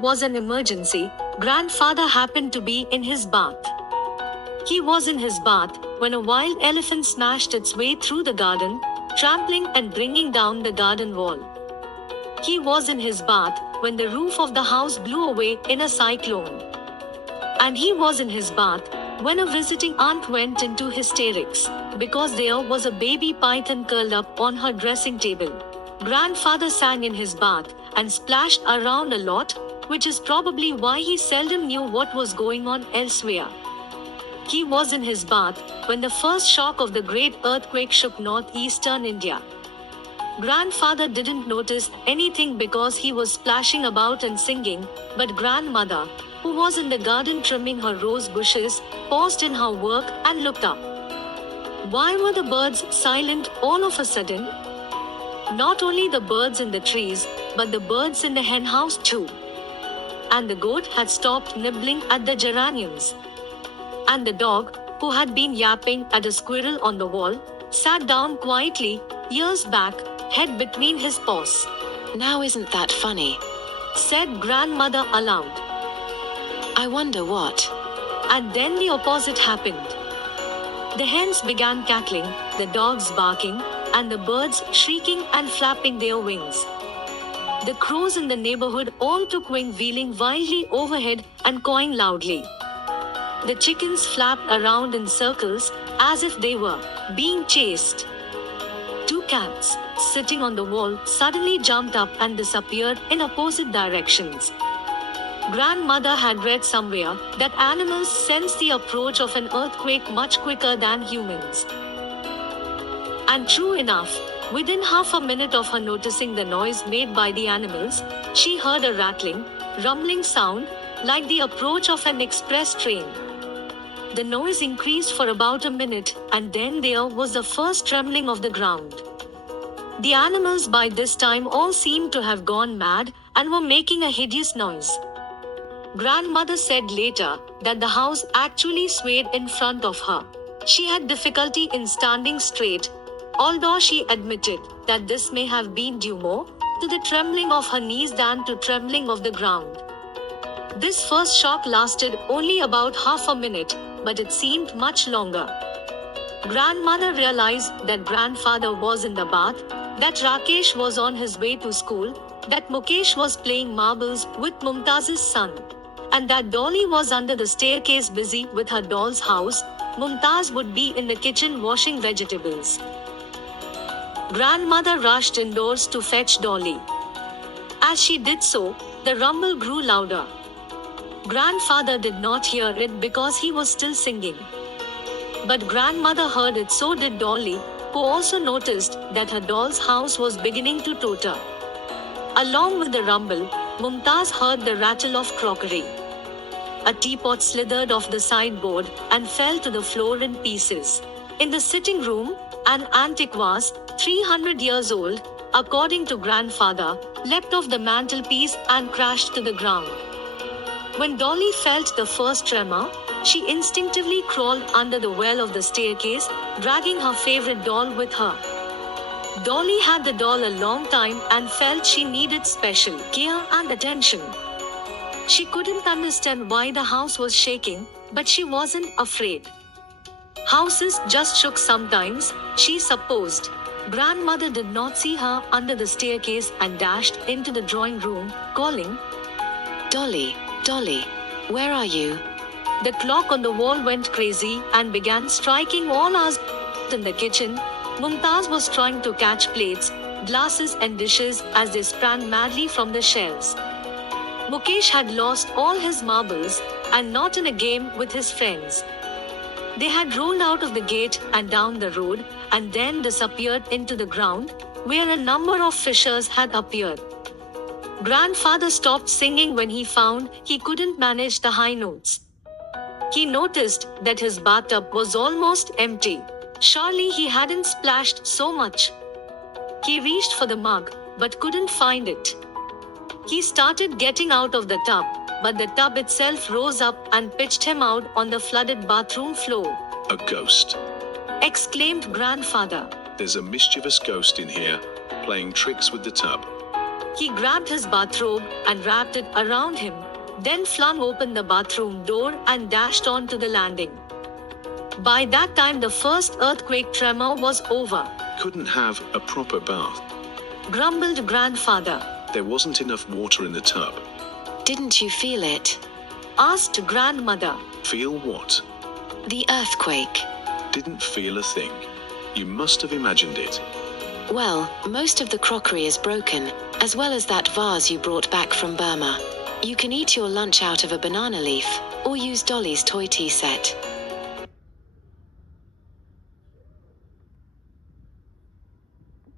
Was an emergency. Grandfather happened to be in his bath. He was in his bath when a wild elephant smashed its way through the garden, trampling and bringing down the garden wall. He was in his bath when the roof of the house blew away in a cyclone. And he was in his bath when a visiting aunt went into hysterics because there was a baby python curled up on her dressing table. Grandfather sang in his bath and splashed around a lot, which is probably why he seldom knew what was going on elsewhere. He was in his bath when the first shock of the great earthquake shook northeastern India. Grandfather didn't notice anything because he was splashing about and singing, but grandmother, who was in the garden trimming her rose bushes, paused in her work and looked up. Why were the birds silent all of a sudden? Not only the birds in the trees, but the birds in the henhouse too. And the goat had stopped nibbling at the geraniums. And the dog, who had been yapping at a squirrel on the wall, sat down quietly, ears back, head between his paws. Now isn't that funny? Said grandmother aloud. I wonder what. And then the opposite happened. The hens began cackling, the dogs barking, and the birds shrieking and flapping their wings. The crows in the neighborhood all took wing, wheeling wildly overhead and cawing loudly. The chickens flapped around in circles as if they were being chased. Two cats, sitting on the wall, suddenly jumped up and disappeared in opposite directions. Grandmother had read somewhere that animals sense the approach of an earthquake much quicker than humans. And true enough, within half a minute of her noticing the noise made by the animals, she heard a rattling, rumbling sound like the approach of an express train. The noise increased for about a minute, and then there was the first trembling of the ground. The animals by this time all seemed to have gone mad and were making a hideous noise. Grandmother said later that the house actually swayed in front of her. She had difficulty in standing straight, although she admitted that this may have been due more to the trembling of her knees than to trembling of the ground. This first shock lasted only about half a minute, but it seemed much longer. Grandmother realized that grandfather was in the bath, that Rakesh was on his way to school, that Mukesh was playing marbles with Mumtaz's son, and that Dolly was under the staircase busy with her doll's house. Mumtaz would be in the kitchen washing vegetables. Grandmother rushed indoors to fetch Dolly. As she did so, the rumble grew louder. Grandfather did not hear it because he was still singing. But grandmother heard it, so did Dolly, who also noticed that her doll's house was beginning to totter. Along with the rumble, Mumtaz heard the rattle of crockery. A teapot slithered off the sideboard and fell to the floor in pieces. In the sitting room, an antique vase, 300 years old, according to grandfather, leapt off the mantelpiece and crashed to the ground. When Dolly felt the first tremor, she instinctively crawled under the well of the staircase, dragging her favorite doll with her. Dolly had the doll a long time and felt she needed special care and attention. She couldn't understand why the house was shaking, but she wasn't afraid. Houses just shook sometimes, she supposed. Grandmother did not see her under the staircase and dashed into the drawing room, calling, Dolly, Dolly, where are you? The clock on the wall went crazy and began striking all hours. In the kitchen, Mumtaz was trying to catch plates, glasses and dishes as they sprang madly from the shelves. Mukesh had lost all his marbles and not in a game with his friends. They had rolled out of the gate and down the road and then disappeared into the ground, where a number of fissures had appeared. Grandfather stopped singing when he found he couldn't manage the high notes. He noticed that his bathtub was almost empty. Surely he hadn't splashed so much. He reached for the mug, but couldn't find it. He started getting out of the tub, but the tub itself rose up and pitched him out on the flooded bathroom floor. A ghost, Exclaimed grandfather. There's a mischievous ghost in here, playing tricks with the tub. He grabbed his bathrobe and wrapped it around him, then flung open the bathroom door and dashed onto the landing. By that time, the first earthquake tremor was over, Couldn't have a proper bath. grumbled grandfather. There wasn't enough water in the tub. Didn't you feel it? Asked grandmother. Feel what? The earthquake. Didn't feel a thing. You must have imagined it. Well, most of the crockery is broken, as well as that vase you brought back from Burma. You can eat your lunch out of a banana leaf, or use Dolly's toy tea set.